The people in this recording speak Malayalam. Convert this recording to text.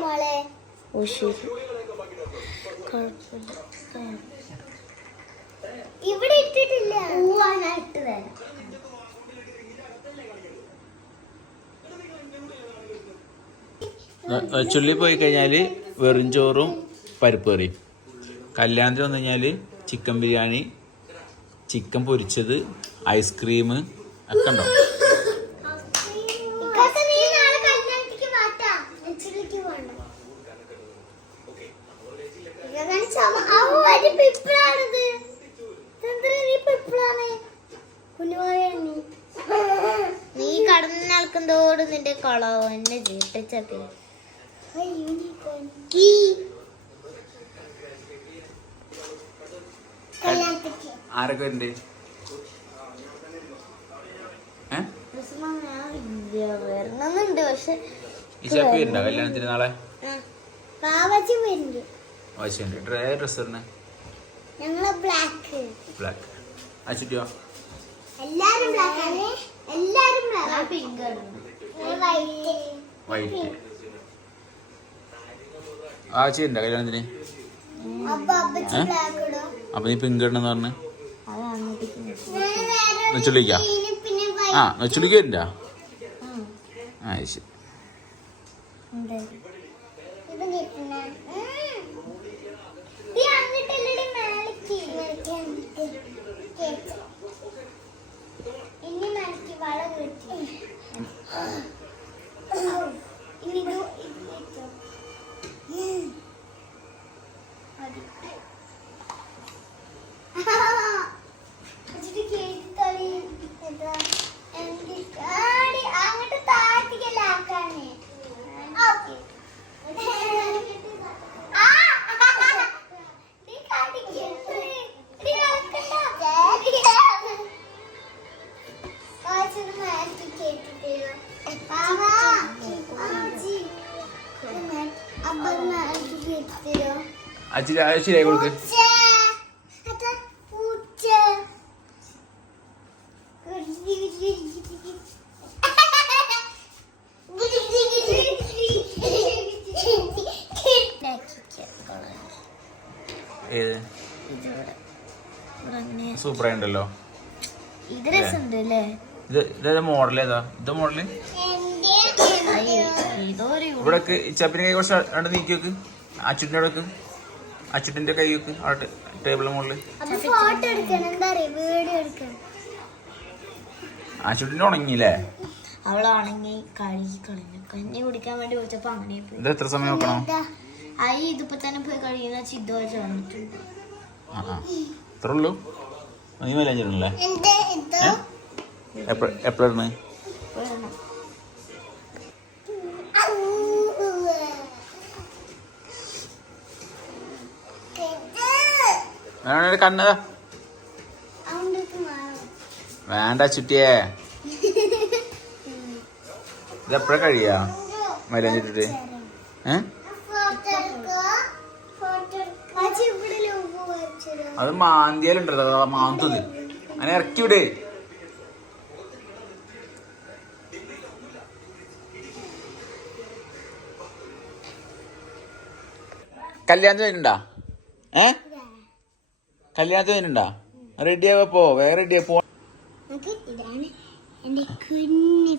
ഓ ശരി, കുഴപ്പമില്ല. ഇവിടെ ഇട്ടിട്ടില്ല. ഇട്ട് തരാം. ചുള്ളി പോയി കഴിഞ്ഞാല് വെറും ചോറും പരിപ്പ് കറിയും. കല്യാണത്തിന് വന്നു കഴിഞ്ഞാല് ചിക്കൻ ബിരിയാണി, ചിക്കൻ പൊരിച്ചത്, ഐസ്ക്രീം ഒക്കെ ഉണ്ടാവും. നീ കടന്നു നടക്കുന്നതോട് നിന്റെ കളവ് എന്നെ ജീട്ടിച്ചത്. ആരൊക്കെ ഉണ്ട്? വരുന്നുണ്ട്. പക്ഷെ ഉണ്ടോ കല്യാണത്തിന് നാളെ? Dress black. അച്ചുട്ടിയോ? എല്ലാരും വൈറ്റ്. ആച്ചിണ്ടോ കല്യാണത്തിന്? അപ്പൊ നീ പിങ്ക് ഇടണെന്ന് പറഞ്ഞ് നെച്ചുള്ളിക്കാ? ആ നെച്ചുള്ളിക്ക ഉണ്ടാ? ആ ശരി. ശരിയായി കൊടുക്ക്. സൂപ്പറായിട്ടുണ്ടല്ലോ. ഇത് രസമുണ്ടല്ലേ? ഇത് മോഡൽ ഏതാ? ഇത് മോഡല് ഇവിടെ ചപ്പിന്റെ കൈ കുറച്ച് അവിടെ നീക്കി വെക്ക്. അച്ചുട്ടിന്റെ അവിടെ വെക്ക്. അച്ചുട്ടിന്റെ കൈ വെക്ക് അവിടെ ടേബിളിന്റെ മുകളില്. അച്ചുട്ടിന്റെ ഉണങ്ങിയില്ലേ? അവളാണെങ്കിൽ കഴുകി കളഞ്ഞു. കഞ്ഞി കുടിക്കാൻ വേണ്ടി ചോദിച്ചപ്പോ അങ്ങനെ പോയി. ഇത് എത്ര സമയം നോക്കണം? ഇതിപ്പോ തന്നെ പോയി കഴിയുന്ന ചിദ്ദ ചേർന്നിട്ടുണ്ട്. ഇത്ര ഉള്ളൂ? നീ മലയാഞ്ചിടണല്ലേ? എപ്പോഴാണ്? കണ്ണതാ വേണ്ട ചുറ്റിയേ. ഇതെപ്പോഴാ കഴിയാ മലയാഞ്ചിട്ടിട്ട്? അത് മാന്തിയാലുണ്ടല്ലോ, മാന്തത് അങ്ങനെ ഇറക്കി വിട്. കല്യാണത്തിന് വരുന്നുണ്ടാ? കല്യാണത്തിന് വരുന്നുണ്ടാ? റെഡി ആവപ്പോ വേറെ റെഡി ആപ്പോ. ഇതാണ് എന്റെ കുഞ്ഞി